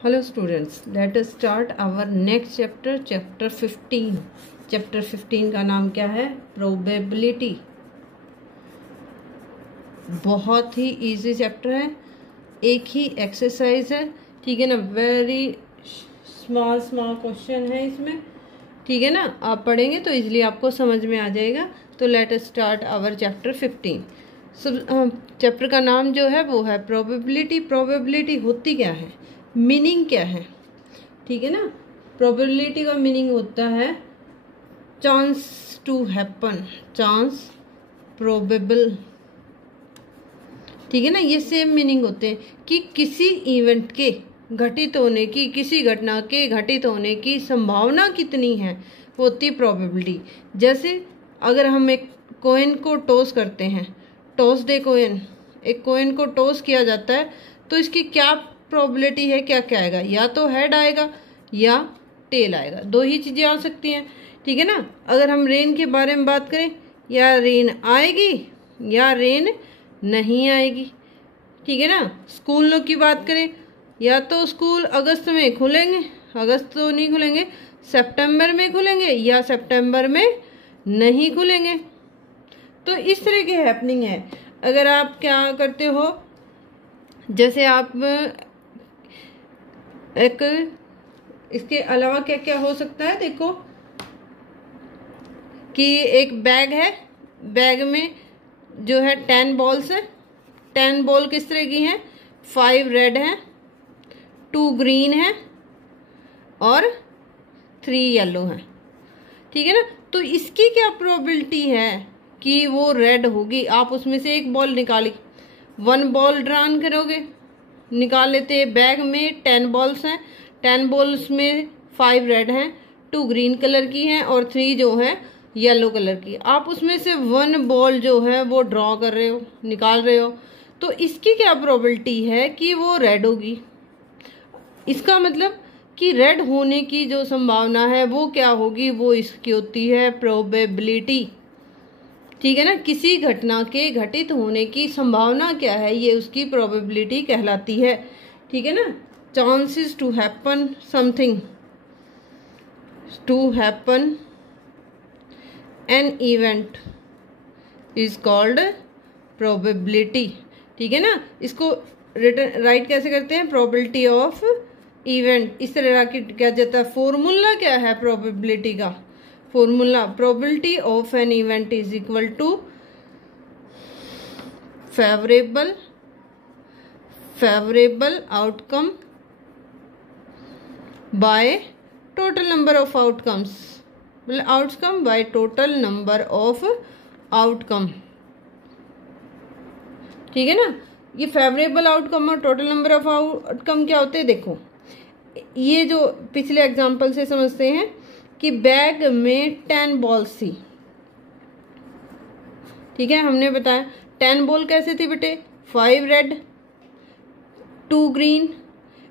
Hello students, let us start our next chapter, chapter 15. Chapter 15 का नाम क्या है? Probability. बहुत ही easy chapter है, एक ही exercise है, ठीक है ना? Very small question है इसमें, ठीक है ना? आप पढ़ेंगे तो इजीली आपको समझ में आ जाएगा. तो let us start our chapter 15. Chapter का नाम जो है वो है प्रोबेबिलिटी. प्रोबेबिलिटी होती क्या है, मीनिंग क्या है, ठीक है ना? प्रोबेबिलिटी का मीनिंग होता है chance to happen, chance, probable, ठीक है ना? ये सेम मीनिंग होते हैं कि किसी इवेंट के घटित होने की, किसी घटना के घटित होने की संभावना कितनी है, होती प्रोबेबिलिटी. जैसे अगर हम एक कॉइन को टॉस करते हैं, टॉस डे कॉइन, एक कॉइन को टॉस किया जाता है तो इसकी क्या प्रोबेबिलिटी है, क्या क्या आएगा? या तो हेड आएगा या टेल आएगा, दो ही चीज़ें आ सकती हैं, ठीक है ना? अगर हम रेन के बारे में बात करें, या रेन आएगी या रेन नहीं आएगी, ठीक है ना? स्कूलों की बात करें, या तो स्कूल अगस्त में खुलेंगे, अगस्त तो नहीं खुलेंगे, सितंबर में खुलेंगे या सितंबर में नहीं खुलेंगे. तो इस तरह की हैपनिंग है. अगर आप क्या करते हो, जैसे आप एक, इसके अलावा क्या क्या हो सकता है, देखो कि एक बैग है, बैग में जो है 10 बॉल्स है. 10 बॉल किस तरह की हैं? 5 रेड हैं, 2 ग्रीन हैं और 3 येलो हैं, ठीक है ना? तो इसकी क्या प्रोबेबिलिटी है कि वो रेड होगी? आप उसमें से एक बॉल निकाली, 1 बॉल ड्रॉन करोगे, निकाल लेते हैं. बैग में 10 बॉल्स हैं, 10 बॉल्स में 5 रेड हैं, 2 ग्रीन कलर की हैं और 3 जो है येलो कलर की. आप उसमें से 1 बॉल जो है वो ड्रॉ कर रहे हो, निकाल रहे हो, तो इसकी क्या प्रोबेबिलिटी है कि वो रेड होगी? इसका मतलब कि रेड होने की जो संभावना है वो क्या होगी, वो इसकी होती है प्रोबेबिलिटी, ठीक है ना? किसी घटना के घटित होने की संभावना क्या है, ये उसकी प्रोबेबिलिटी कहलाती है, ठीक है ना? Chances to happen something, to happen an event is called probability, ठीक है ना? इसको रिटर्न राइट कैसे करते हैं? Probability of event. इस तरह की क्या जाता है, फॉर्मूला क्या है प्रोबेबिलिटी का? Formula, probability of an event is equal to favourable outcome by total number of outcomes, मतलब outcome by total number of outcome, ठीक है ना? ये फेवरेबल आउटकम और टोटल नंबर ऑफ आउटकम क्या होते हैं? देखो, ये जो पिछले एग्जांपल से समझते हैं कि बैग में 10 बॉल्स थी, ठीक है? हमने बताया 10 बॉल कैसे थी बेटे? 5 रेड, 2 ग्रीन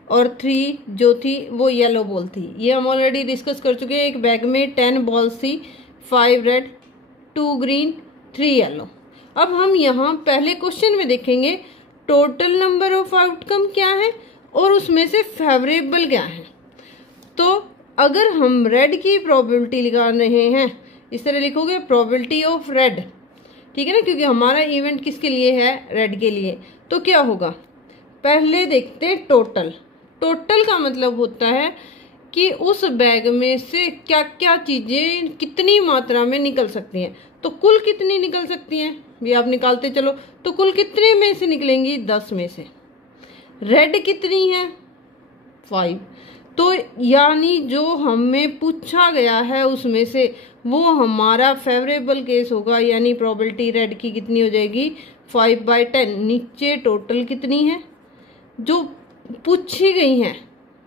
और 3 जो थी वो येलो बॉल थी. ये हम ऑलरेडी डिस्कस कर चुके हैं. एक बैग में 10 बॉल्स थी, 5 रेड, 2 ग्रीन, 3 येलो. अब हम यहाँ पहले क्वेश्चन में देखेंगे टोटल नंबर ऑफ आउटकम क्या है और उसमें से फेवरेबल क्या है. तो अगर हम रेड की प्रोबेबिलिटी निकाल रहे हैं, इस तरह लिखोगे प्रोबेबिलिटी ऑफ रेड, ठीक है ना? क्योंकि हमारा इवेंट किसके लिए है? रेड के लिए. तो क्या होगा, पहले देखते हैं टोटल. टोटल का मतलब होता है कि उस बैग में से क्या क्या चीजें कितनी मात्रा में निकल सकती हैं. तो कुल कितनी निकल सकती हैं ये आप निकालते चलो. तो कुल कितने में से निकलेंगी? 10 में से. रेड कितनी है? 5. तो यानी जो हमें पूछा गया है उसमें से वो हमारा फेवरेबल केस होगा, यानी प्रोबेबिलिटी रेड की कितनी हो जाएगी? 5/10. नीचे टोटल कितनी है जो पूछी गई है,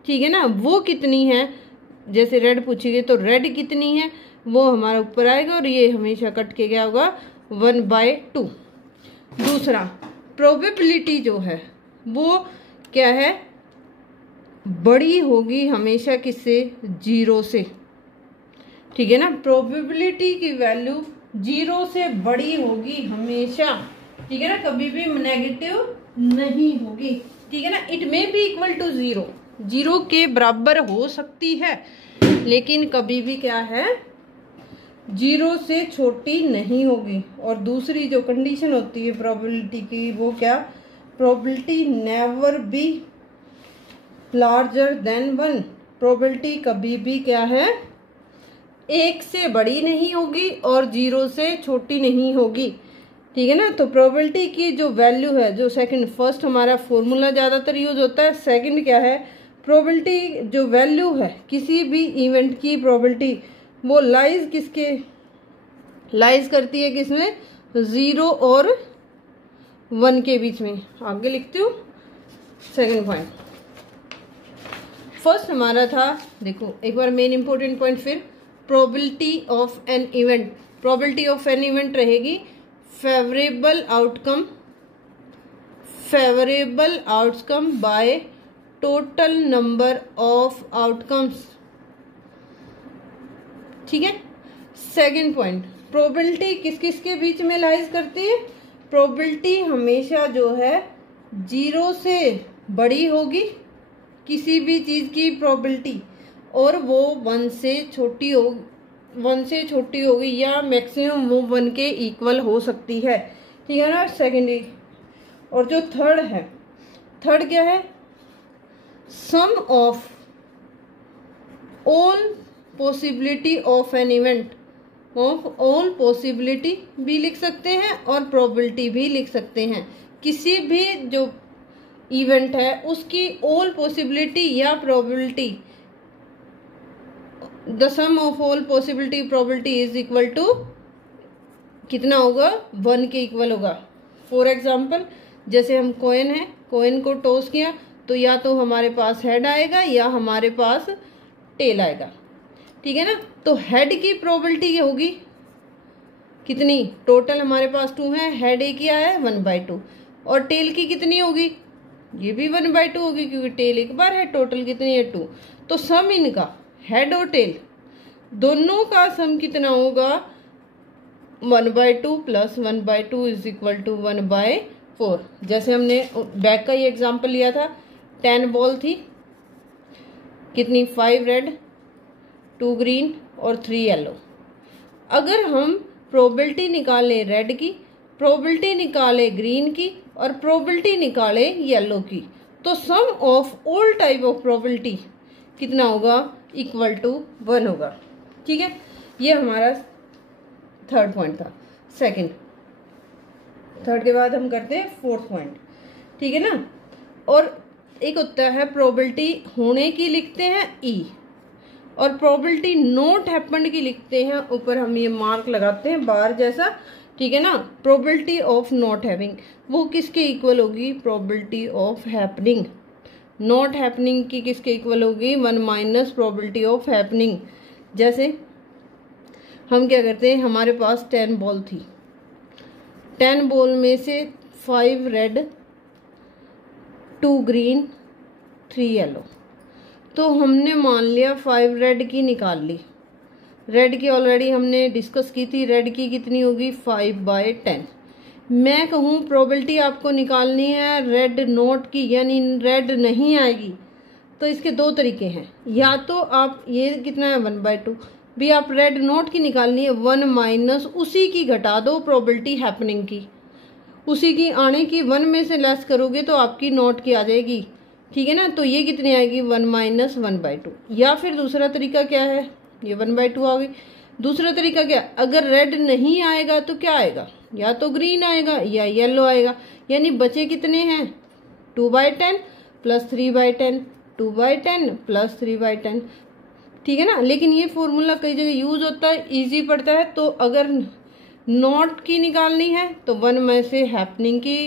ठीक है ना? वो कितनी है? जैसे रेड पूछी गई तो रेड कितनी है वो हमारा ऊपर आएगा और ये हमेशा कट के क्या होगा? 1/2. दूसरा, प्रोबेबिलिटी जो है वो क्या है? बड़ी होगी हमेशा किससे? 0 से, ठीक है ना? प्रोबेबिलिटी की वैल्यू 0 से बड़ी होगी हमेशा, ठीक है ना? कभी भी नेगेटिव नहीं होगी, ठीक है ना? It may be equal to 0, 0 के बराबर हो सकती है, लेकिन कभी भी क्या है 0 से छोटी नहीं होगी। और दूसरी जो कंडीशन होती है प्रोबेबिलिटी की, वो क्या, probability never be larger than 1। Probability कभी भी क्या है 1 से बड़ी नहीं होगी और 0 से छोटी नहीं होगी, ठीक है ना। तो प्रोबेबिलिटी की जो वैल्यू है, जो सेकंड, फर्स्ट हमारा फॉर्मूला ज़्यादातर यूज होता है, सेकंड क्या है, प्रोबेबिलिटी जो वैल्यू है किसी भी इवेंट की प्रोबेबिलिटी, वो लाइज किसके, लाइज करती है किसमें, 0 और 1 के बीच में। आगे लिखती हूँ सेकंड पॉइंट। फर्स्ट हमारा था, देखो एक बार मेन इंपॉर्टेंट पॉइंट फिर, probability of an event. Probability of an event रहेगी favourable outcome by total number of outcomes, ठीक है। सेकंड पॉइंट, प्रोबेबिलिटी किस किस के बीच में लाइज करती है, प्रोबेबिलिटी हमेशा जो है 0 से बड़ी होगी किसी भी चीज की प्रोबेबिलिटी, और वो 1 से छोटी होगी या मैक्सिमम वो 1 के इक्वल हो सकती है, ठीक है ना। सेकेंडरी, और जो थर्ड है, थर्ड क्या है, sum of all possibility of an event, of all possibility भी लिख सकते हैं और प्रोबेबिलिटी भी लिख सकते हैं। किसी भी जो इवेंट है उसकी ऑल पॉसिबिलिटी या probability, the sum of all possibility probability is equal to कितना होगा, 1 के इक्वल होगा। फॉर एग्जाम्पल, जैसे हम कॉइन है, कॉइन को टॉस किया तो या तो हमारे पास हेड आएगा या हमारे पास टेल आएगा, ठीक है ना। तो हेड की प्रोबेबिलिटी क्या होगी, कितनी, टोटल हमारे पास 2 है, हेड एक ही आया है 1/2, और टेल की कितनी होगी, ये भी 1/2 होगी क्योंकि टेल एक बार है, टोटल कितनी है 2। तो सम इनका, हेड और टेल दोनों का सम कितना होगा, 1/2 प्लस 1/2 इज इक्वल टू 1/4। जैसे हमने बैक का ये एग्जाम्पल लिया था, 10 बॉल थी, कितनी, 5 रेड 2 ग्रीन और 3 येलो। अगर हम प्रोबेबिलिटी निकालें रेड की, प्रोबेबिलिटी निकाले ग्रीन की और प्रोबेबिलिटी निकाले येलो की, तो sum of all type of probability कितना होगा, इक्वल टू 1 होगा, ठीक है। ये हमारा थर्ड पॉइंट था। सेकंड, थर्ड के बाद हम करते हैं फोर्थ पॉइंट, ठीक है ना। और एक होता है प्रोबेबिलिटी होने की लिखते हैं ई, और प्रोबेबिलिटी नॉट हैपन की लिखते हैं, ऊपर हम ये मार्क लगाते हैं बार जैसा, ठीक है ना। प्रोबेबिलिटी ऑफ नॉट हैविंग वो किसके इक्वल होगी, probability of happening. Not happening की किसके इक्वल होगी, 1 माइनस प्रोबेबिलिटी ऑफ हैपनिंग। जैसे हम क्या करते हैं, हमारे पास 10 बॉल थी, 10 बॉल में से 5 रेड 2 ग्रीन 3 येलो, तो हमने मान लिया 5 रेड की निकाल ली। रेड की ऑलरेडी हमने डिस्कस की थी, रेड की कितनी होगी 5/10। मैं कहूँ प्रोबेबिलिटी आपको निकालनी है रेड नोट की, यानी रेड नहीं आएगी, तो इसके 2 तरीके हैं। या तो आप ये कितना है 1/2 भी आप रेड नोट की निकालनी है, 1 माइनस उसी की घटा दो प्रोबेबिलिटी हैपनिंग की, उसी की आने की 1 में से लेस करोगे तो आपकी नोट की आ जाएगी, ठीक है ना। तो ये कितनी आएगी 1 माइनस 1/2। या फिर दूसरा तरीका क्या है, ये 1/2 आ गई। दूसरा तरीका क्या, अगर रेड नहीं आएगा तो क्या आएगा, या तो ग्रीन आएगा या येलो आएगा, यानी बचे कितने हैं 2/10 प्लस 3/10, 2/10 प्लस 3/10, ठीक है ना। लेकिन ये फॉर्मूला कई जगह यूज होता है, इजी पड़ता है। तो अगर नॉट की निकालनी है तो 1 में से हैपनिंग की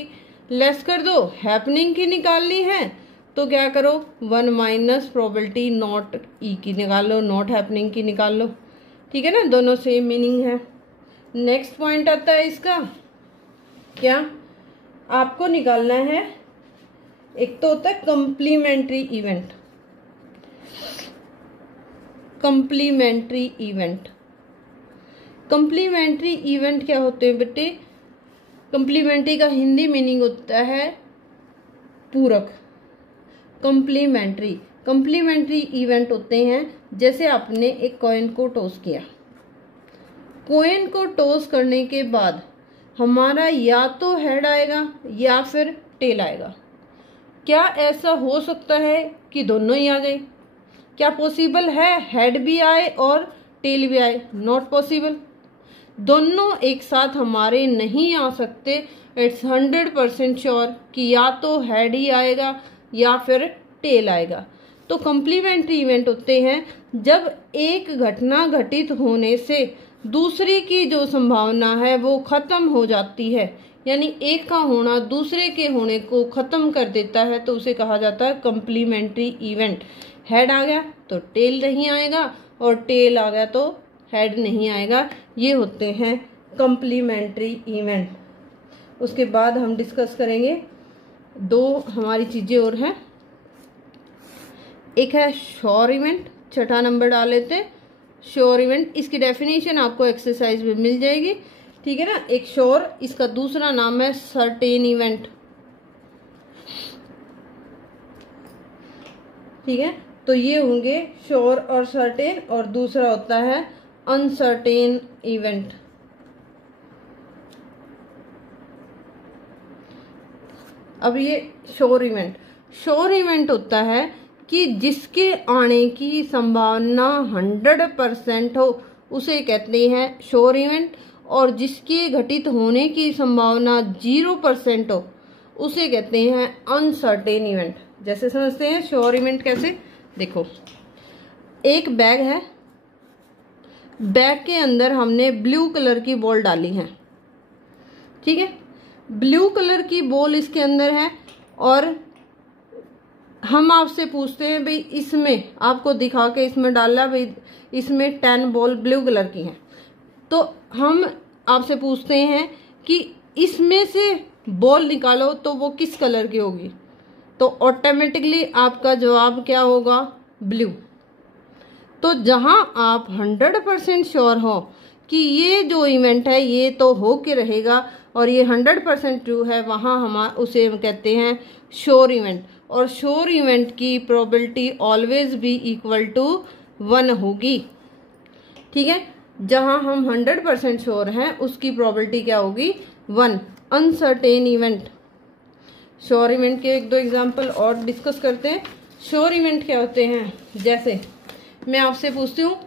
लेस कर दो, हैपनिंग की निकालनी है तो क्या करो 1 माइनस प्रोबेबिलिटी नॉट ई की निकाल लो, नॉट हैपनिंग की निकाल लो, ठीक है ना। दोनों सेम मीनिंग है। नेक्स्ट पॉइंट आता है इसका, क्या आपको निकालना है, एक तो होता है complementary event. Complementary event, complementary event क्या होते हैं बेटे, कंप्लीमेंट्री का हिंदी मीनिंग होता है पूरक। कंप्लीमेंट्री कम्प्लीमेंट्री इवेंट होते हैं जैसे आपने एक कॉइन को टॉस किया, कॉइन को टॉस करने के बाद हमारा या तो हेड आएगा या फिर टेल आएगा। क्या ऐसा हो सकता है कि दोनों ही आ जाए? क्या पॉसिबल है हेड भी आए और टेल भी आए? Not possible. दोनों एक साथ हमारे नहीं आ सकते। इट्स 100% श्योर कि या तो हेड ही आएगा या फिर टेल आएगा। तो कम्प्लीमेंट्री इवेंट होते हैं जब एक घटना घटित होने से दूसरी की जो संभावना है वो खत्म हो जाती है, यानी एक का होना दूसरे के होने को खत्म कर देता है, तो उसे कहा जाता है कम्प्लीमेंट्री इवेंट। हेड आ गया तो टेल नहीं आएगा और टेल आ गया तो हेड नहीं आएगा। ये होते हैं कम्प्लीमेंट्री इवेंट। उसके बाद हम डिस्कस करेंगे दो हमारी चीजें और हैं। एक है श्योर इवेंट, छठा नंबर डाल लेते हैं। श्योर इवेंट, इसकी डेफिनेशन आपको एक्सरसाइज में मिल जाएगी, ठीक है ना। एक श्योर, इसका दूसरा नाम है सर्टेन इवेंट, ठीक है। तो ये होंगे श्योर और सर्टेन, और दूसरा होता है अनसर्टेन इवेंट। अब ये श्योर इवेंट होता है कि जिसके आने की संभावना 100% हो उसे कहते हैं श्योर इवेंट, और जिसके घटित होने की संभावना 0% हो उसे कहते हैं अनसर्टेन इवेंट। जैसे समझते हैं श्योर इवेंट कैसे, देखो एक बैग है, बैग के अंदर हमने ब्लू कलर की बॉल डाली है, ठीक है। ब्लू कलर की बॉल इसके अंदर है और हम आपसे पूछते हैं भाई इसमें, आपको दिखा के इसमें डाला भाई इसमें 10 बॉल ब्लू कलर की हैं, तो हम आपसे पूछते हैं कि इसमें से बॉल निकालो तो वो किस कलर की होगी, तो ऑटोमेटिकली आपका जवाब क्या होगा, ब्लू। तो जहां आप 100% श्योर हो कि ये जो इवेंट है ये तो हो के रहेगा और ये 100% ट्रू है, वहां हम उसे कहते हैं श्योर इवेंट। और श्योर इवेंट की प्रोबेबिलिटी ऑलवेज भी इक्वल टू 1 होगी, ठीक है। जहां हम 100% श्योर हैं उसकी प्रोबेबिलिटी क्या होगी, 1। अनसर्टेन इवेंट, श्योर इवेंट के एक दो एग्जांपल और डिस्कस करते हैं। श्योर इवेंट क्या होते हैं, जैसे मैं आपसे पूछती हूँ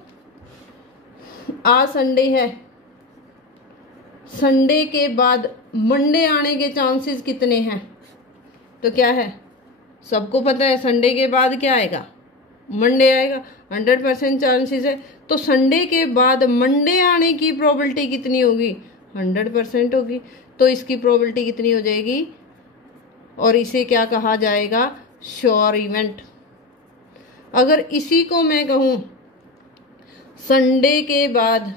आज संडे है, संडे के बाद मंडे आने के चांसेस कितने हैं, तो क्या है, सबको पता है संडे के बाद क्या आएगा, मंडे आएगा, 100% चांसेस है। तो संडे के बाद मंडे आने की प्रोबेबिलिटी कितनी होगी, 100% होगी। तो इसकी प्रोबेबिलिटी कितनी हो जाएगी, और इसे क्या कहा जाएगा, श्योर इवेंट। अगर इसी को मैं कहूं संडे के बाद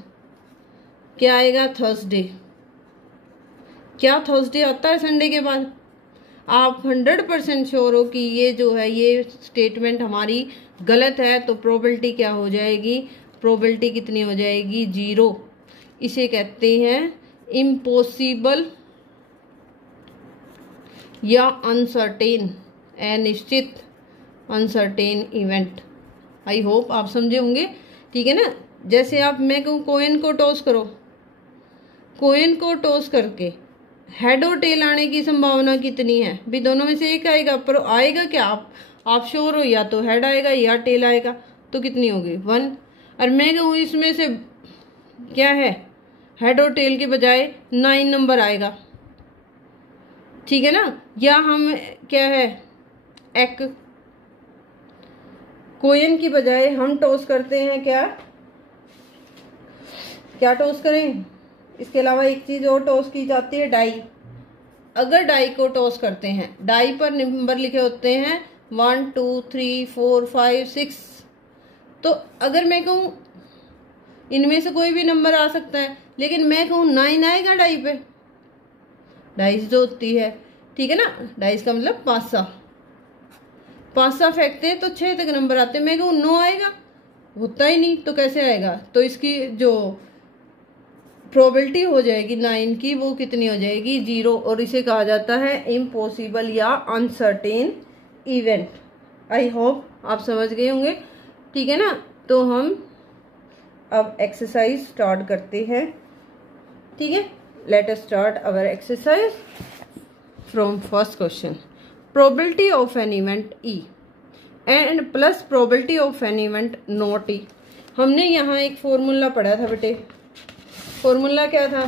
क्या आएगा, थर्सडे, क्या थर्सडे आता है संडे के बाद, आप 100% श्योर हो कि ये जो है ये स्टेटमेंट हमारी गलत है, तो प्रोबेबिलिटी क्या हो जाएगी, प्रोबेबिलिटी कितनी हो जाएगी, 0। इसे कहते हैं इम्पॉसिबल या अनसर्टेन, अनिश्चित अनसर्टेन इवेंट। आई होप आप समझे होंगे, ठीक है ना। जैसे आप मैं कहूँ कॉइन को टॉस करो, कॉइन को टॉस करके हेड और टेल आने की संभावना कितनी है, भी दोनों में से एक आएगा, पर आएगा क्या, आप श्योर हो या तो हेड आएगा या टेल आएगा, तो कितनी होगी, 1। और मैं कहूँ इसमें से क्या है, हेड और टेल के बजाय 9 नंबर आएगा, ठीक है ना। या हम क्या है, एक कॉइन की बजाय हम टॉस करते हैं क्या टॉस करें, इसके अलावा एक चीज और टॉस की जाती है, डाई। अगर डाई को टॉस करते हैं, डाई पर नंबर लिखे होते हैं 1 2 3 4 5 6, तो अगर मैं कहूँ इनमें से कोई भी नंबर आ सकता है, लेकिन मैं कहूँ 9 आएगा डाई पे, डाइस जो होती है, ठीक है ना, डाइस का मतलब 5 फेंकते हैं तो 6 तक नंबर आते हैं, मैं कहूँ 9 आएगा, होता ही नहीं, तो कैसे आएगा, तो इसकी जो प्रोबेबिलिटी हो जाएगी 9 की, वो कितनी हो जाएगी, 0। और इसे कहा जाता है इम्पॉसिबल या अनसर्टेन इवेंट। आई होप आप समझ गए होंगे, ठीक है ना। तो हम अब एक्सरसाइज स्टार्ट करते हैं, ठीक है। Let us start our exercise from first question. Probability of an event E and plus probability of an event not E. हमने यहाँ एक फॉर्मूला पढ़ा था बेटे, फॉर्मूला क्या था?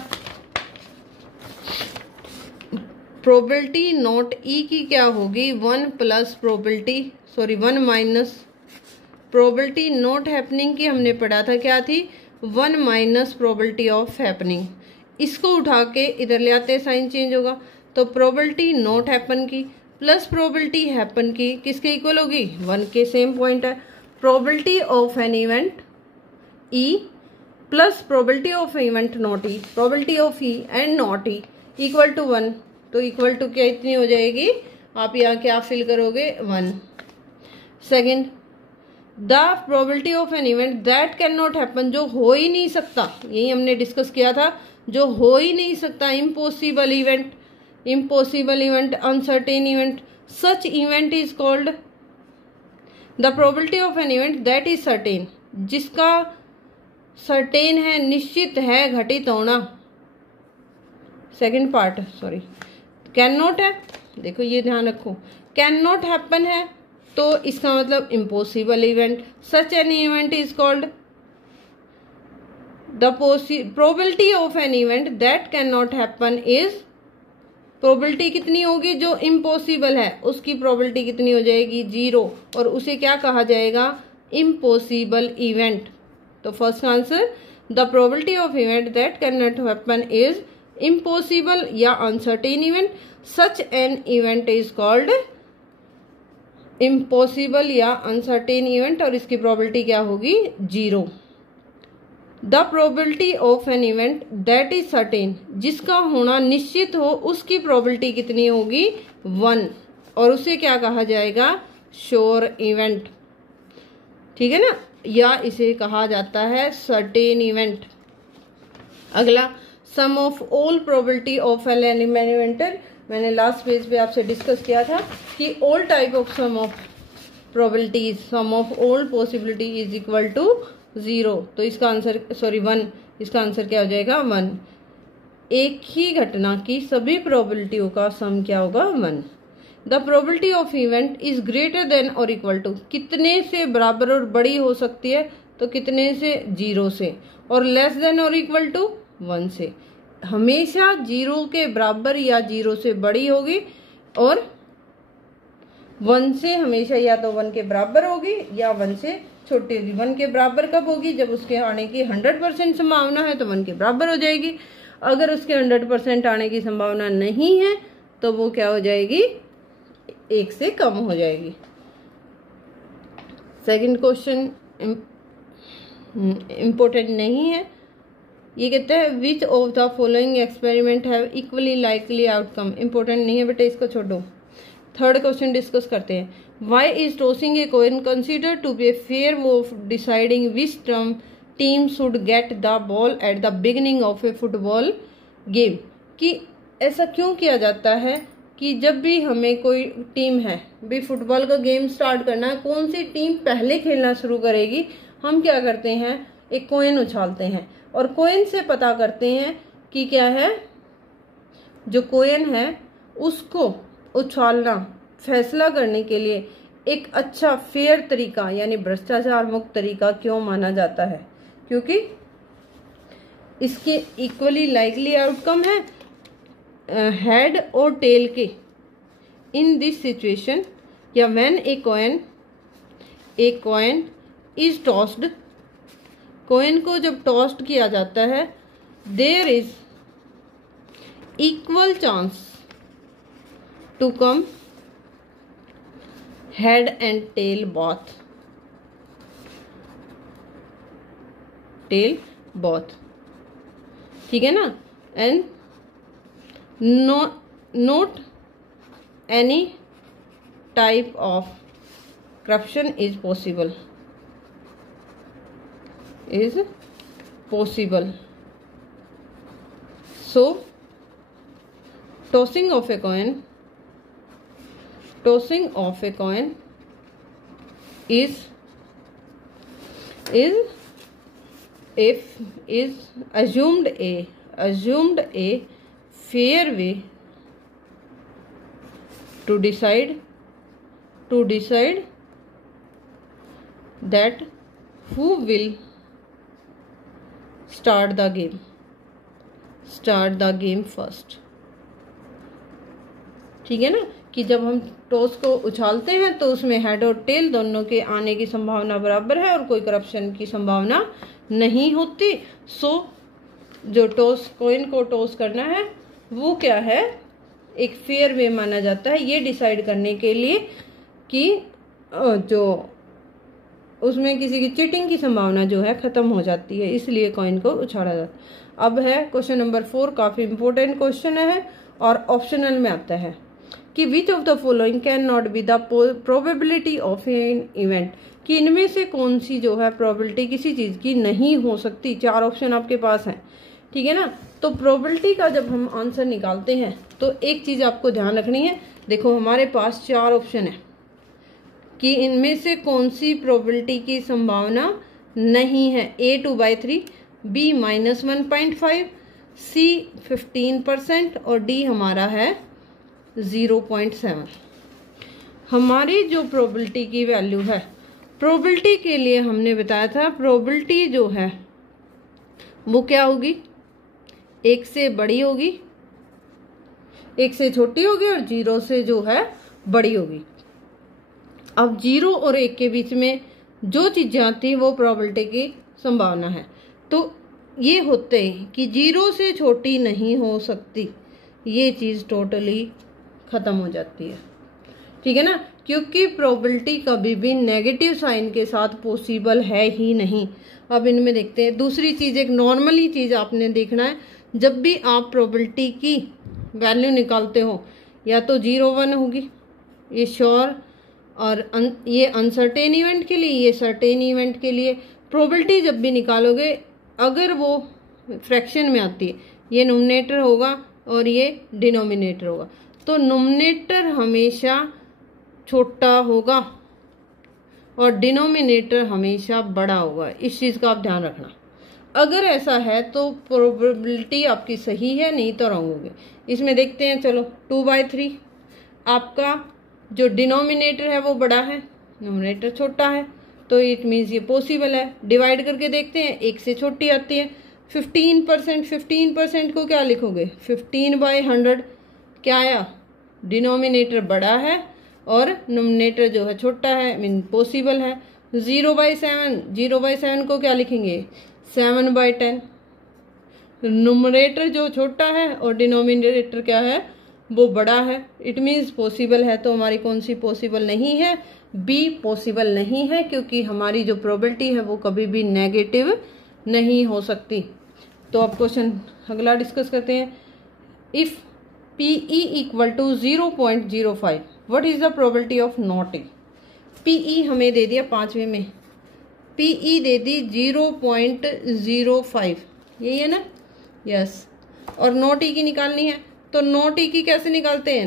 प्रोबेबिलिटी नॉट ई की क्या होगी? 1 माइनस प्रोबेबिलिटी नॉट हैपनिंग की हमने पढ़ा था, क्या थी? 1 माइनस प्रोबेबिलिटी ऑफ हैपनिंग। इसको उठा के इधर ले आते, साइन चेंज होगा। तो प्रोबेबिलिटी नॉट हैपन की प्लस प्रोबेबिलिटी हैपन की किसके इक्वल होगी? 1 के। सेम पॉइंट है। Probability of an event E plus probability of event not E, probability of E and not E equal to 1। तो इक्वल टू क्या इतनी हो जाएगी? आप यहाँ क्या फिल करोगे? 1। Second, the probability of an event that can not happen, जो हो ही नहीं सकता, यही हमने डिस्कस किया था, जो हो ही नहीं सकता, impossible event, impossible event, uncertain event, such event is called the probability of an event that is certain, जिसका सर्टेन है, निश्चित है घटित होना। Second part, sorry, can not है, देखो ये ध्यान रखो, कैन नॉट हैपन है तो इसका मतलब impossible event. Such an event is called the probability of an event that can not happen is, probability कितनी होगी? जो इम्पॉसिबल है उसकी प्रोबेबिलिटी कितनी हो जाएगी? 0, और उसे क्या कहा जाएगा? Impossible event. तो first answer, the probability of event that can not happen is impossible या uncertain event. Such an event is called impossible या अनसर्टेन इवेंट, और इसकी प्रोबेबिलिटी क्या होगी? 0। The probability of an event that is certain, जिसका होना निश्चित हो उसकी प्रोबेबिलिटी कितनी होगी? 1, और उसे क्या कहा जाएगा? श्योर इवेंट, ठीक है ना, या इसे कहा जाता है सर्टेन इवेंट। अगला, sum of all probability of an event. मैंने लास्ट पेज पे आपसे डिस्कस किया था कि all type of sum of probabilities, sum of all possibility is equal to 0। तो इसका आंसर, सॉरी 1, इसका आंसर क्या हो जाएगा? 1। एक ही घटना की सभी प्रोबेबिलिटियों का सम क्या होगा? 1। The probability of event is greater than और इक्वल टू, कितने से बराबर और बड़ी हो सकती है? तो कितने से? 0 से। और लेस देन और इक्वल टू 1 से। हमेशा 0 के बराबर या 0 से बड़ी होगी, और 1 से हमेशा या तो 1 के बराबर होगी या 1 से छोटी होगी। 1 के बराबर कब होगी? जब उसके आने की 100% संभावना है तो 1 के बराबर हो जाएगी। अगर उसके 100% आने की संभावना नहीं है तो वो क्या हो जाएगी? 1 से कम हो जाएगी। सेकंड क्वेश्चन इम्पोर्टेंट नहीं है। ये कहते हैं which of the following experiment have equally likely outcome. Important नहीं है बेटा, इसको छोड़ो। थर्ड क्वेश्चन डिस्कस करते हैं। Why is tossing a coin consider to be a fair of deciding which team should get the ball at the beginning of a football game. कि ऐसा क्यों किया जाता है कि जब भी हमें कोई टीम है, भी फुटबॉल का गेम स्टार्ट करना है, कौन सी टीम पहले खेलना शुरू करेगी, हम क्या करते हैं? एक कॉइन उछालते हैं, और कॉइन से पता करते हैं कि क्या है, जो कॉइन है उसको उछालना फैसला करने के लिए एक अच्छा फेयर तरीका यानी भ्रष्टाचार मुक्त तरीका क्यों माना जाता है? क्योंकि इसके इक्वली लाइकली आउटकम है हेड और टेल के। इन दिस सिचुएशन, या when a coin is tossed, coin को जब टॉस्ट किया जाता है, there is equal chance to come head and tail both, ठीक है ना। And not any type of corruption is possible, so tossing of a coin is assumed a fair way to decide that who will start the game first। ठीक है ना, कि जब हम toss को उछालते हैं तो उसमें हेड और टेल दोनों के आने की संभावना बराबर है और कोई करप्शन की संभावना नहीं होती। सो जो कॉइन को टॉस करना है वो क्या है, एक फेयर वे माना जाता है ये डिसाइड करने के लिए कि जो उसमें किसी की चीटिंग की संभावना जो है खत्म हो जाती है, इसलिए कॉइन को उछाला जाता है। अब है क्वेश्चन नंबर 4, काफी इंपॉर्टेंट क्वेश्चन है और ऑप्शनल में आता है कि which of the following can not be the probability of an event, कि इनमें से कौन सी जो है प्रोबेबिलिटी किसी चीज की नहीं हो सकती। 4 ऑप्शन आपके पास हैं, ठीक है ना। तो प्रोबेबिलिटी का जब हम आंसर निकालते हैं तो एक चीज आपको ध्यान रखनी है, देखो हमारे पास 4 ऑप्शन है कि इनमें से कौन सी प्रोबेबिलिटी की संभावना नहीं है। A 2/3, B -1.5, C 15% और D हमारा है 0.7। हमारी जो प्रोबेबिलिटी की वैल्यू है, प्रोबेबिलिटी के लिए हमने बताया था प्रोबेबिलिटी जो है वो क्या होगी, 1 से बड़ी होगी, 1 से छोटी होगी और 0 से जो है बड़ी होगी। अब 0 और 1 के बीच में जो चीजें आती है वो प्रोबेबिलिटी की संभावना है। तो ये होते हैं कि 0 से छोटी नहीं हो सकती, ये चीज टोटली खत्म हो जाती है, ठीक है ना, क्योंकि प्रोबेबिलिटी कभी भी नेगेटिव साइन के साथ पॉसिबल है ही नहीं। अब इनमें देखते हैं दूसरी चीज, एक नॉर्मली चीज आपने देखना है, जब भी आप प्रोबेबिलिटी की वैल्यू निकालते हो या तो 0 1 होगी, ये श्योर, और ये अनसर्टेन इवेंट के लिए, ये सर्टेन इवेंट के लिए। प्रोबेबिलिटी जब भी निकालोगे अगर वो फ्रैक्शन में आती है, ये नोमिनेटर होगा और ये डिनोमिनेटर होगा, तो नोमिनेटर हमेशा छोटा होगा और डिनोमिनेटर हमेशा बड़ा होगा। इस चीज का आप ध्यान रखना। अगर ऐसा है तो प्रोबेबिलिटी आपकी सही है, नहीं तो रॉन्ग होगी। इसमें देखते हैं, चलो 2/3 आपका जो डिनोमिनेटर है वो बड़ा है, नोमिनेटर छोटा है, तो इट मीन्स ये पॉसिबल है। डिवाइड करके देखते हैं, 1 से छोटी आती है। 15% को क्या लिखोगे, 15/100 क्या आया, डिनोमिनेटर बड़ा है और नोमिनेटर जो है छोटा है, मीन पॉसिबल है। 0/7 को क्या लिखेंगे, 7/10। नोमिनेटर जो छोटा है और डिनोमिनेटर क्या है वो बड़ा है, इट मीन्स पॉसिबल है। तो हमारी कौन सी पॉसिबल नहीं है, बी पॉसिबल नहीं है, क्योंकि हमारी जो प्रोबेबिलिटी है वो कभी भी नेगेटिव नहीं हो सकती। तो अब क्वेश्चन अगला डिस्कस करते हैं। If PE = 0.05, what is the probability of not E. PE हमें दे दिया 5वें में, PE दे दी 0.05, यही है ना, यस। और नॉट ई की निकालनी है, तो नॉट ई की कैसे निकालते हैं,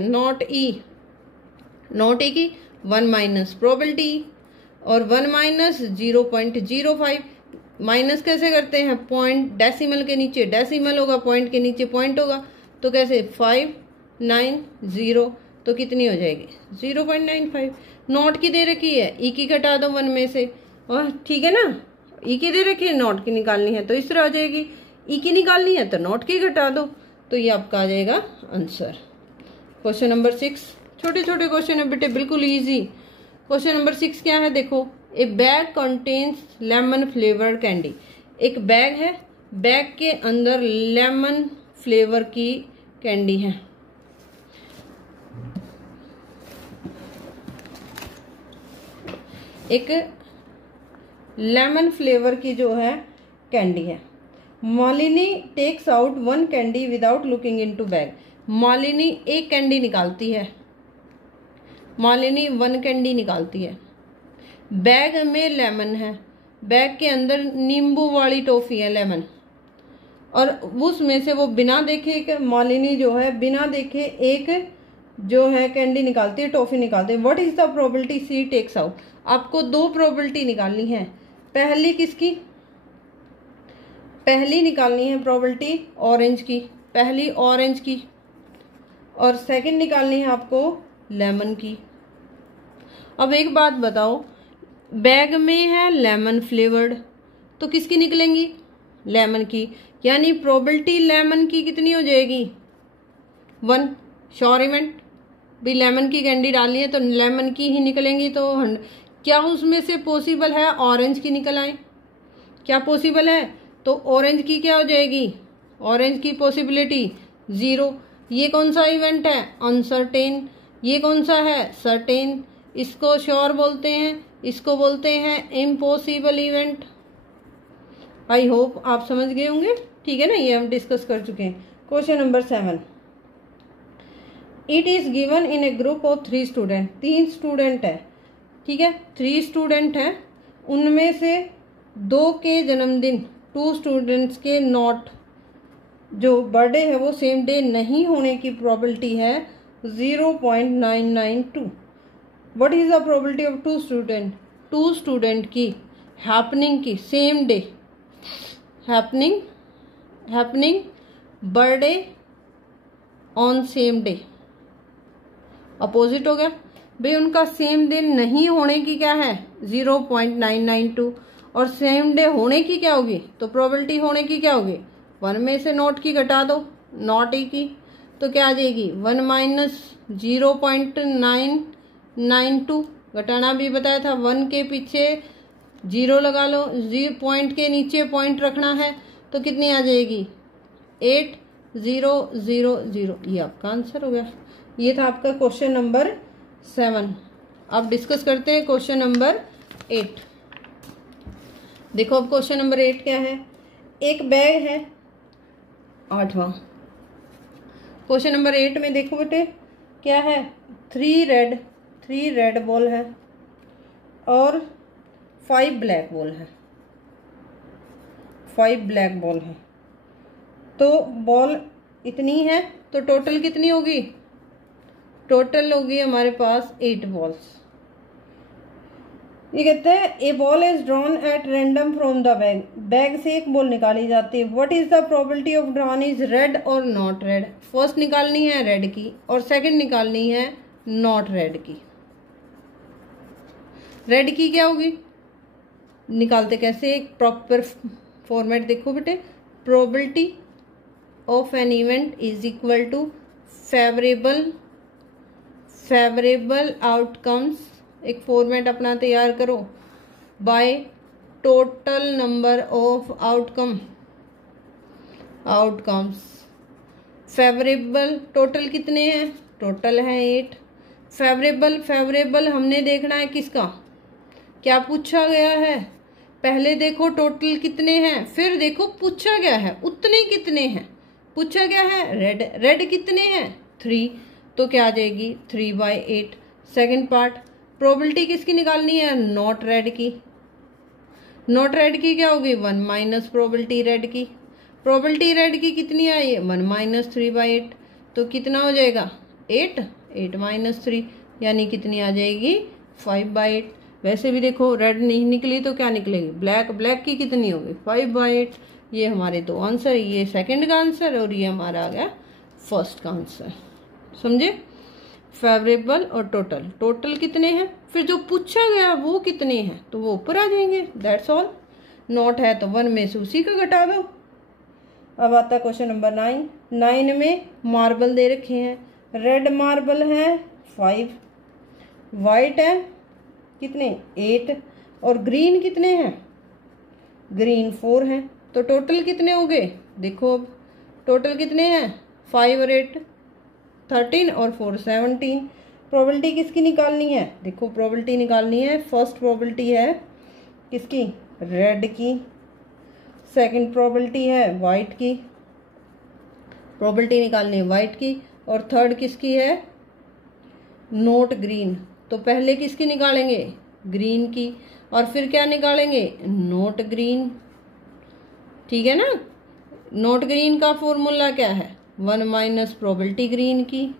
नॉट ई की 1 माइनस प्रोबेबिलिटी और 1 माइनस 0.05, माइनस कैसे करते हैं, पॉइंट डेसिमल के नीचे डेसिमल होगा, पॉइंट के नीचे पॉइंट होगा, तो कैसे 590, तो कितनी हो जाएगी 0.95। नॉट की दे रखी है, ई की घटा दो 1 में से, और ठीक है ना, ई की दे रखी है, नॉट की निकालनी है तो इस तरह आ जाएगी, ई की निकालनी है तो नॉट की घटा दो, तो ये आपका आ जाएगा आंसर। क्वेश्चन नंबर 6, छोटे छोटे क्वेश्चन है बेटे, बिल्कुल इजी। क्वेश्चन नंबर 6 क्या है, देखो, ए bag contains lemon flavour candy. एक बैग है, बैग के अंदर लेमन फ्लेवर की कैंडी है। एक लेमन फ्लेवर की जो है कैंडी है। Malini takes out 1 candy without looking into bag. Malini एक कैंडी निकालती है, मालिनी 1 कैंडी निकालती है। बैग में लेमन है, बैग के अंदर नींबू वाली टॉफी है लेमन, और उसमें से वो बिना देखे, मालिनी जो है बिना देखे एक जो है कैंडी निकालती है, टॉफी निकालती है। What is the probability she takes out. आपको दो प्रोबेबिलिटी निकालनी है। पहली किसकी? पहली निकालनी है प्रोबेबिलिटी ऑरेंज की, पहली ऑरेंज की, और सेकंड निकालनी है आपको लेमन की। अब एक बात बताओ, बैग में है लेमन फ्लेवर्ड, तो किसकी निकलेंगी? लेमन की, यानी प्रोबेबिलिटी लेमन की कितनी हो जाएगी? 1। श्योर इवेंट भी लेमन की कैंडी डालनी है तो लेमन की ही निकलेंगी। तो क्या उसमें से पॉसिबल है ऑरेंज की निकल आए? क्या पॉसिबल है? तो ऑरेंज की क्या हो जाएगी? ऑरेंज की पॉसिबिलिटी 0। ये कौन सा इवेंट है? अनसर्टेन। ये कौन सा है? सर्टेन। इसको श्योर बोलते हैं, इसको बोलते हैं इम्पॉसिबल इवेंट। आई होप आप समझ गए होंगे, ठीक है ना, ये हम डिस्कस कर चुके हैं। Question number 7, it is given in A group of 3 student. 3 student है, ठीक है, 3 स्टूडेंट हैं, उनमें से 2 के जन्मदिन, 2 स्टूडेंट्स के नॉट जो बर्थडे है वो सेम डे नहीं होने की प्रोबेबिलिटी है 0.992। What is the probability of 2 student? 2 student की हैपनिंग की same day, happening birthday on same day, opposite हो गया भाई। उनका सेम डे नहीं होने की क्या है? 0.992, और सेम डे होने की क्या होगी? तो प्रोबेबिलिटी होने की क्या होगी? 1 में से नॉट की घटा दो, नॉट ई की, तो क्या आ जाएगी? 1 माइनस 0.992। घटाना भी बताया था, 1 के पीछे 0 लगा लो, 0 पॉइंट के नीचे पॉइंट रखना है, तो कितनी आ जाएगी? 8000। ये आपका आंसर हो गया। ये था आपका क्वेश्चन नंबर 7। अब डिस्कस करते हैं क्वेश्चन नंबर 8। देखो अब क्वेश्चन नंबर 8 क्या है? एक बैग है, 8वां। क्वेश्चन नंबर 8 में देखो बेटे क्या है? 3 रेड बॉल है और 5 ब्लैक बॉल है, 5 ब्लैक बॉल है। तो बॉल इतनी है, तो टोटल कितनी होगी? टोटल होगी हमारे पास 8 बॉल्स। ये कहते हैं a ball is drawn at random from the bag. Bag से एक बॉल निकाली जाती है। What is the probability of drawn is red और नॉट रेड? फर्स्ट निकालनी है रेड की और सेकंड निकालनी है नॉट रेड की। रेड की क्या होगी? निकालते कैसे? एक प्रॉपर फॉर्मेट देखो बेटे, probability of an event is equal to favourable outcomes, एक फॉर्मेट अपना तैयार करो, by total number of outcomes. Favourable total कितने हैं? टोटल है 8। फेवरेबल हमने देखना है किसका? क्या पूछा गया है? पहले देखो टोटल कितने हैं, फिर देखो पूछा गया है उतने कितने हैं। पूछा गया है रेड कितने हैं? 3, तो क्या आ जाएगी? 3/8। सेकंड पार्ट, प्रोबेबिलिटी किसकी निकालनी है? नॉट रेड की। नॉट रेड की क्या होगी? 1 माइनस प्रोबेबिलिटी रेड की। प्रोबेबिलिटी रेड की कितनी आई है? 1 माइनस 3/8, तो कितना हो जाएगा? 8 माइनस 3, यानी कितनी आ जाएगी? 5/8। वैसे भी देखो रेड नहीं निकली तो क्या निकलेगी? ब्लैक की कितनी होगी? 5/8। ये हमारे 2 आंसर, ये सेकंड का आंसर और ये हमारा आ गया फर्स्ट का आंसर। समझे? फेवरेबल और टोटल कितने हैं, फिर जो पूछा गया वो कितने हैं, तो वो ऊपर आ जाएंगे। That's all. नॉट है तो 1 में से उसी का घटा दो। अब आता है क्वेश्चन नंबर 9। 9 में मार्बल दे रखे हैं। रेड मार्बल है 5, वाइट है कितने? 8, और ग्रीन कितने हैं? ग्रीन 4 हैं। तो टोटल कितने हो गए? देखो अब टोटल कितने हैं? 5 और 8 13 और 4 17। प्रोबेबिलिटी किसकी निकालनी है? देखो प्रोबेबिलिटी निकालनी है, फर्स्ट प्रोबेबिलिटी है किसकी? रेड की। सेकंड प्रोबेबिलिटी है वाइट की। प्रोबेबिलिटी निकालनी है वाइट की। और थर्ड किसकी है? Not green. तो पहले किसकी निकालेंगे? ग्रीन की। और फिर क्या निकालेंगे? Not green. ठीक है ना? नॉट ग्रीन का फॉर्मूला क्या है? 1 माइनस प्रोबेबिलिटी ग्रीन की।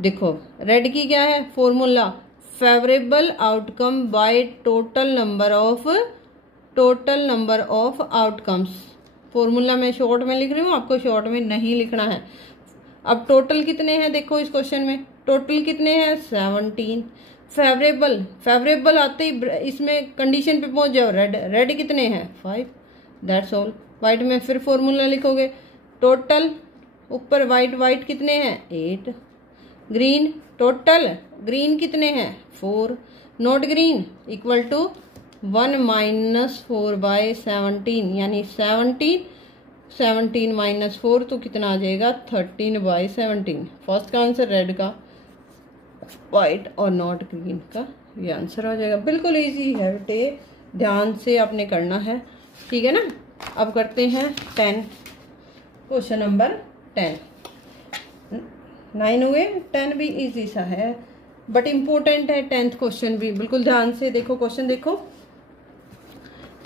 देखो रेड की क्या है formula? Favourable outcome by total number of outcomes. Formula मैं शॉर्ट में लिख रही हूँ, आपको शॉर्ट में नहीं लिखना है। अब टोटल कितने हैं देखो इस क्वेश्चन में, टोटल कितने हैं 17। फेवरेबल आते ही इसमें कंडीशन पे पहुंच जाओ, रेड कितने हैं 5, दैट्स ऑल। वाइट में फिर फॉर्मूला लिखोगे, टोटल ऊपर वाइट कितने हैं 8। ग्रीन टोटल ग्रीन कितने हैं 4। नॉट ग्रीन इक्वल टू 1 - 4/17 यानी 17 - 4 तो कितना आ जाएगा 13/17। फर्स्ट का आंसर रेड का, वाइट और नॉट ग्रीन का ये आंसर हो जाएगा। बिल्कुल इजी है बेटे, ध्यान से आपने करना है, ठीक है ना। अब करते हैं 10, क्वेश्चन नंबर 10। 9 हुए, 10 भी इजी सा है बट इम्पोर्टेंट है 10th क्वेश्चन भी। बिल्कुल ध्यान से देखो क्वेश्चन देखो।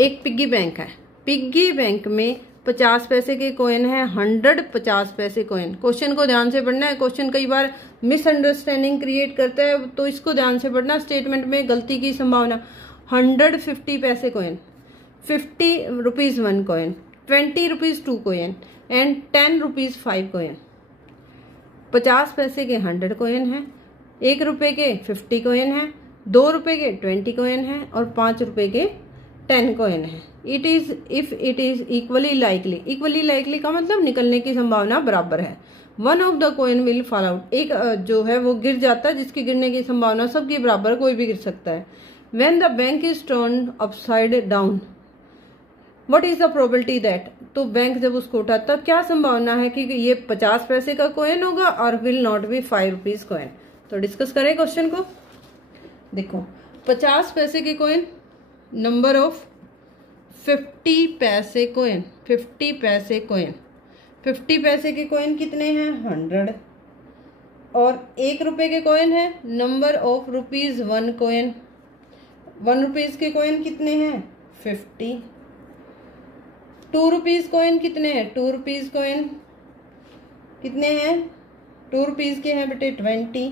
एक पिग्गी बैंक है, पिग्गी बैंक में 50 पैसे के कॉइन है, 100 50 पैसे कॉइन। क्वेश्चन को ध्यान से पढ़ना है, क्वेश्चन कई बार मिसअंडरस्टैंडिंग क्रिएट करता है तो इसको ध्यान से पढ़ना। स्टेटमेंट में गलती की संभावना। 150 पैसे coin, 50 rupees 1 coin, 20 rupees 2 coin and 10 rupees 5 coin. 50 पैसे के 100 कॉइन है, 1 रुपए के 50 कॉइन है, 2 रुपए के 20 कॉइन है और 5 रुपए के 10 कॉइन है। It is if it is equally likely का मतलब निकलने की संभावना बराबर है। One of the coin will fall out, एक जो है वो गिर जाता है जिसकी गिरने की संभावना सबकी बराबर है, कोई भी गिर सकता है। When the bank is turned upside down what is the probability that, तो बैंक जब उसको उठाता क्या संभावना है कि ये 50 पैसे का कॉइन होगा और will not be 5 rupees coin. तो डिस्कस करें क्वेश्चन को। देखो 50 पैसे के कॉइन, नंबर ऑफ 50 पैसे कॉइन, 50 पैसे कॉइन, 50 पैसे के कॉइन कितने हैं 100 और 1 रुपए के कॉइन है, number of rupees 1 coin. 1 rupees के कॉइन कितने हैं 50। 2 रुपीज कॉइन कितने हैं, 2 रुपीज कॉइन कितने हैं 2 रुपीज के हैं बेटे 20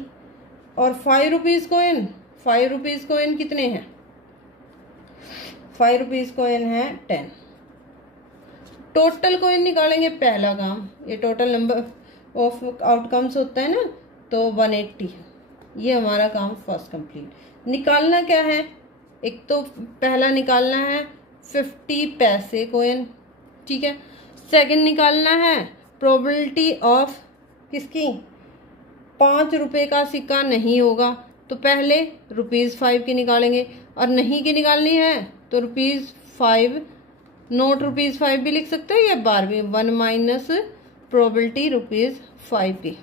और 5 रुपीज कॉइन, 5 रुपीज कॉइन कितने हैं 5 रुपीज कॉइन है 10। टोटल कॉइन निकालेंगे, पहला काम ये टोटल नंबर ऑफ आउटकम्स होता है ना, तो 180 ये हमारा काम फर्स्ट कंप्लीट। निकालना क्या है, एक तो पहला निकालना है 50 पैसे कॉइन, ठीक है। सेकंड निकालना है प्रोबेबिलिटी ऑफ किसकी, 5 रुपए का सिक्का नहीं होगा तो पहले ₹5 की निकालेंगे और नहीं की निकालनी है तो ₹5 नोट ₹5 भी लिख सकते हैं या बार भी। 1 माइनस प्रोबेबिलिटी ₹5 की।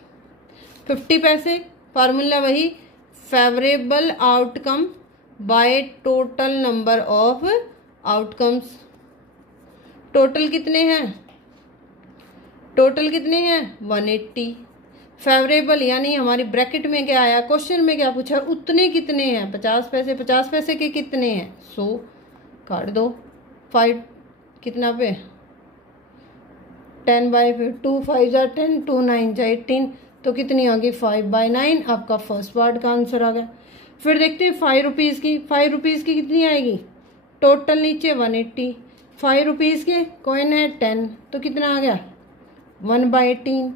50 पैसे फार्मूला वही, favourable outcome by total number of outcomes. Total कितने हैं 180। फेवरेबल यानी हमारी ब्रैकेट में क्या आया, क्वेश्चन में क्या पूछा, उतने कितने हैं 50 पैसे, 50 पैसे के कितने हैं 100 काट दो। 5 कितना पे 10/5, 2 5 जा 10, 2 9 जा 18 तो कितनी आ गई 5/9। आपका फर्स्ट पार्ट का आंसर आ गया। फिर देखते हैं 5 रुपीज़ की, 5 रुपीज़ की कितनी आएगी, टोटल नीचे 180, 5 रुपीज़ के कॉइन है 10 तो कितना आ गया 1/18।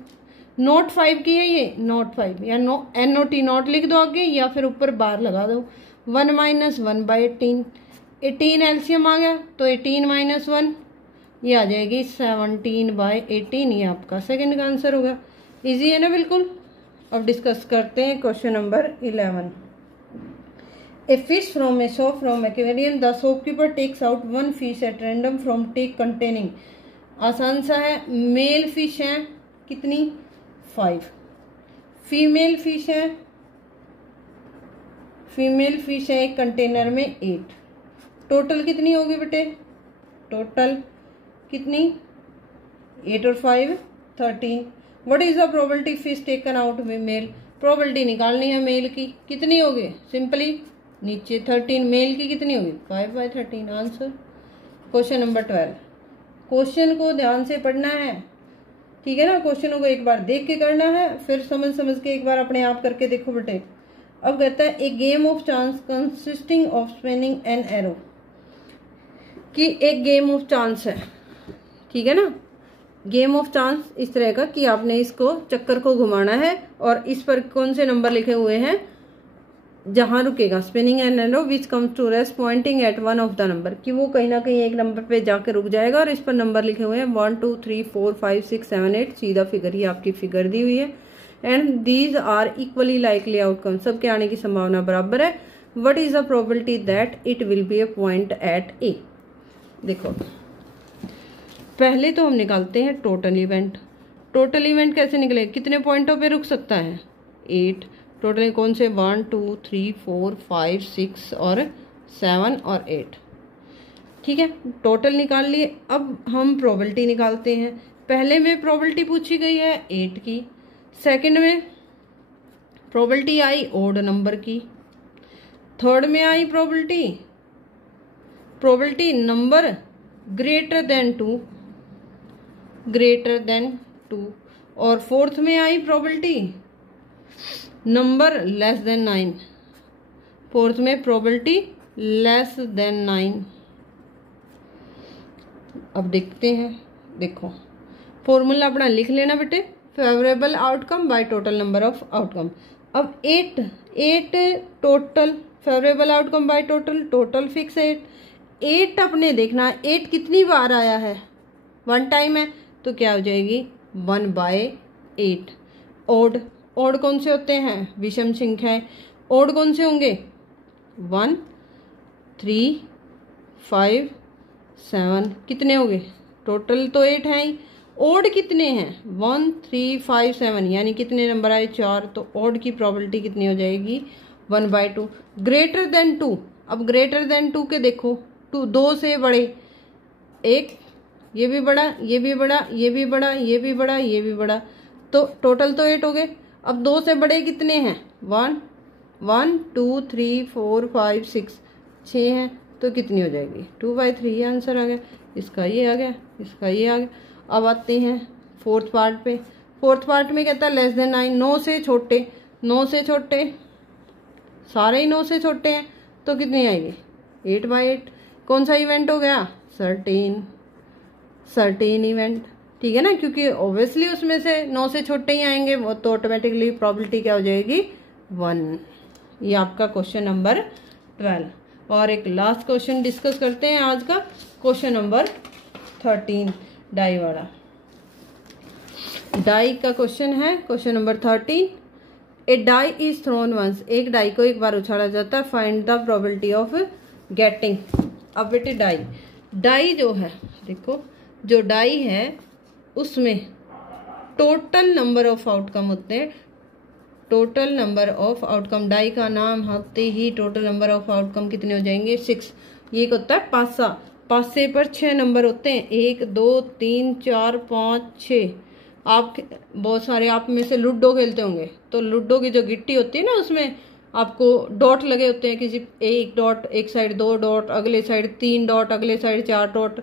नोट 5 की है ये, नोट 5 या NOT नोट लिख दो आगे या फिर ऊपर बार लगा दो। 1 माइनस 1/18, 18 एलसीएम आ गया तो 18 माइनस 1 ये आ जाएगी 17/18। ये आपका सेकंड का आंसर होगा। इजी है ना बिल्कुल। अब डिस्कस करते हैं question number 11। A fish from a shop from aquarium, the shopkeeper takes out 1 fish at random from tank containing. आसान सा है, मेल फिश है कितनी 5, फीमेल फिश है एक कंटेनर में 8। टोटल कितनी होगी बेटे, टोटल कितनी 8 और 5 13। What is the probability fish taken out with male, probability निकालनी है मेल की, कितनी होगी सिंपली नीचे 13, मेल की कितनी होगी 5/13 आंसर। Question number 12। क्वेश्चन को ध्यान से पढ़ना है, ठीक है ना। क्वेश्चनों को एक बार देख के करना है, फिर समझ के एक बार अपने आप करके देखो बेटे। अब कहता है a game of chance consisting of spinning an arrow, कि एक गेम ऑफ चांस है, ठीक है ना। गेम ऑफ चांस इस तरह का कि आपने इसको चक्कर को घुमाना है और इस पर कौन से नंबर लिखे हुए हैं जहां रुकेगा, spinning an arrow which comes to rest pointing at one of the number, कि वो कहीं ना कहीं एक नंबर पे जाके रुक जाएगा और इस पर नंबर लिखे हुए हैं 1 2 3 4 5 6 7 8, सीधा फिगर, ये आपकी फिगर दी हुई है। And these are equally likely outcome, सबके आने की संभावना बराबर है। What is the probability that it will be a point at A. देखो पहले तो हम निकालते हैं टोटल इवेंट। टोटल इवेंट कैसे निकलेगा, कितने पॉइंटों पे रुक सकता है, 8। टोटल कौन से, 1 2 3 4 5 6 और 7 और 8, ठीक है। टोटल निकाल लिए। अब हम प्रोबेबिलिटी निकालते हैं। पहले में प्रोबेबिलिटी पूछी गई है 8 की, सेकंड में प्रोबेबिलिटी आई ओड नंबर की, थर्ड में आई प्रोबेबिलिटी नंबर ग्रेटर देन 2, और फोर्थ में आई probability number less than 9, fourth में प्रोबेबिलिटी लेस देन 9। अब देखते हैं, देखो फॉर्मूला अपना लिख लेना बेटे, favourable outcome by total number of outcome. अब 8 total, favourable outcome by total fix 8 अपने देखना 8 कितनी बार आया है, 1 टाइम है, तो क्या हो जाएगी 1/8। ओड कौन से होते हैं, विषम संख्याएं। ओड कौन से होंगे, 1 3 5 7, कितने हो गए, टोटल तो 8 हैं ही, ओड कितने हैं 1 3 5 7, यानी कितने नंबर आए 4, तो ओड की प्रोबेबिलिटी कितनी हो जाएगी 1/2। ग्रेटर देन 2, अब ग्रेटर देन 2 के देखो, 2 से बड़े, एक ये भी बड़ा, ये भी बड़ा, ये भी बड़ा, ये भी बड़ा, ये भी बड़ा, तो टोटल तो 8 हो गए। अब 2 से बड़े कितने हैं, 1 2 3 4 5 6, 6 हैं, तो कितनी हो जाएगी 2/3, ये आंसर आ गया। इसका ये आ गया, इसका ये आ गया। अब आते हैं फोर्थ पार्ट पे। फोर्थ पार्ट में कहता है लेस देन 9, 9 से छोटे, 9 से छोटे, सारे ही 9 से छोटे हैं, तो कितनी आएगी 8/8। कौन सा इवेंट हो गया, सर्टेन इवेंट, ठीक है ना, क्योंकि ऑब्वियसली उसमें से 9 से छोटे ही आएंगे, वो तो ऑटोमेटिकली प्रोबेबिलिटी क्या हो जाएगी 1। ये आपका क्वेश्चन नंबर 12। और एक लास्ट क्वेश्चन डिस्कस करते हैं आज का, क्वेश्चन नंबर 13 डाई वाला। डाई का क्वेश्चन है, question number 13। A die is thrown once, एक डाई को एक बार उछाला जाता है, find the probability of getting. अब बेटे डाई जो है, देखो जो डाई है उसमें टोटल नंबर ऑफ आउटकम होते हैं, total number of outcome, die का नाम होते ही टोटल नंबर ऑफ आउटकम कितने हो जाएंगे 6। ये होता है पासा, पासे पर 6 नंबर होते हैं, 1 2 3 4 5 6। आप बहुत सारे आप में से लूडो खेलते होंगे, तो लूडो की जो गिट्टी होती है ना, उसमें आपको डॉट लगे होते हैं, किसी एक डॉट एक साइड, 2 डॉट अगले साइड, 3 डॉट अगले साइड, 4 डॉट,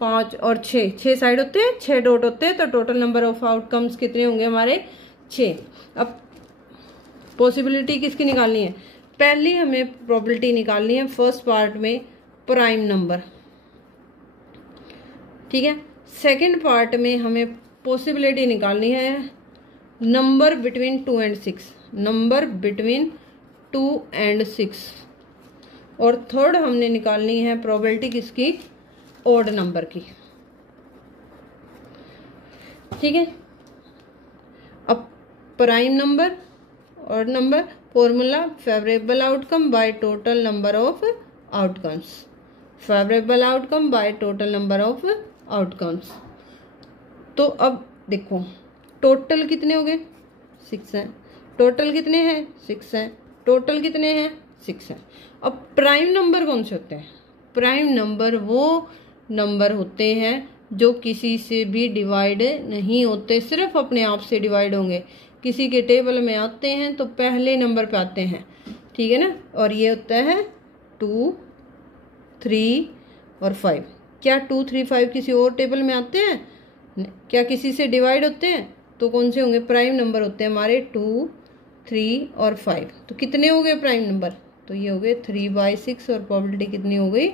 5 और 6 साइड होते हैं, 6 डॉट होते हैं, तो टोटल नंबर ऑफ आउटकम्स कितने होंगे हमारे 6। अब पॉसिबिलिटी किसकी निकालनी है, पहली हमें प्रोबेबिलिटी निकालनी है फर्स्ट पार्ट में प्राइम नंबर, ठीक है। सेकंड पार्ट में हमें पॉसिबिलिटी निकालनी है number between 2 and 6, number between 2 and 6, और थर्ड हमने निकालनी है प्रोबेबिलिटी किसकी, ओड नंबर की, ठीक है। अब prime number, odd number, formula favourable outcome by total number of outcomes, favourable outcome by total number of outcomes. तो अब देखो टोटल कितने हो गए 6 हैं, टोटल कितने हैं 6 हैं, टोटल कितने हैं 6 हैं। अब प्राइम नंबर कौन से होते हैं, प्राइम नंबर वो नंबर होते हैं जो किसी से भी डिवाइड नहीं होते, सिर्फ अपने आप से डिवाइड होंगे, किसी के टेबल में आते हैं तो पहले नंबर पे आते हैं, ठीक है ना। और ये होता है 2 3 और 5। क्या 2 3 5 किसी और टेबल में आते हैं, क्या किसी से डिवाइड होते हैं, तो कौन से होंगे प्राइम नंबर होते हैं हमारे 2 3 और 5, तो कितने हो गए प्राइम नंबर? तो ये हो गए 3/6 और प्रोबेबिलिटी कितनी हो गई?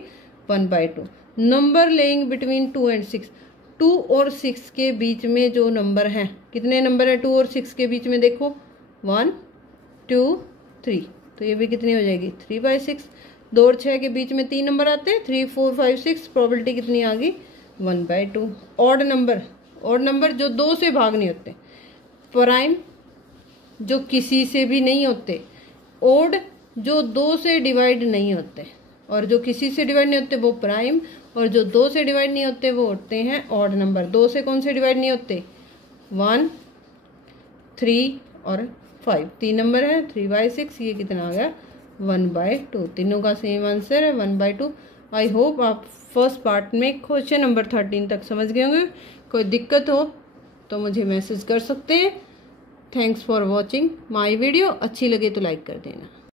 1/2। नंबर लेइंग बिटवीन 2 एंड 6, 2 और 6 के बीच में जो नंबर हैं, कितने नंबर है 2 और 6 के बीच में? देखो 1 2 3, तो ये भी कितनी हो जाएगी? 3/6। 2 और 6 के बीच में 3 नंबर आते हैं, 3 4 5 6, प्रोबेबिलिटी कितनी आ गई? 1/2। ऑड नंबर जो 2 से भाग नहीं होते, प्राइम जो किसी से भी नहीं होते, ओड जो 2 से डिवाइड नहीं होते, और जो किसी से डिवाइड नहीं होते वो प्राइम, और जो 2 से डिवाइड नहीं होते वो होते हैं ऑड नंबर। 2 से कौन से डिवाइड नहीं होते? 1 3 और 5, 3 नंबर है। 3/6, ये कितना आ गया? 1/2। तीनों का सेम आंसर है 1/2। आई होप आप फर्स्ट पार्ट में क्वेश्चन नंबर 13 तक समझ गए होंगे। कोई दिक्कत हो तो मुझे मैसेज कर सकते हैं। Thanks for watching my video. अच्छी लगे तो लाइक कर देना।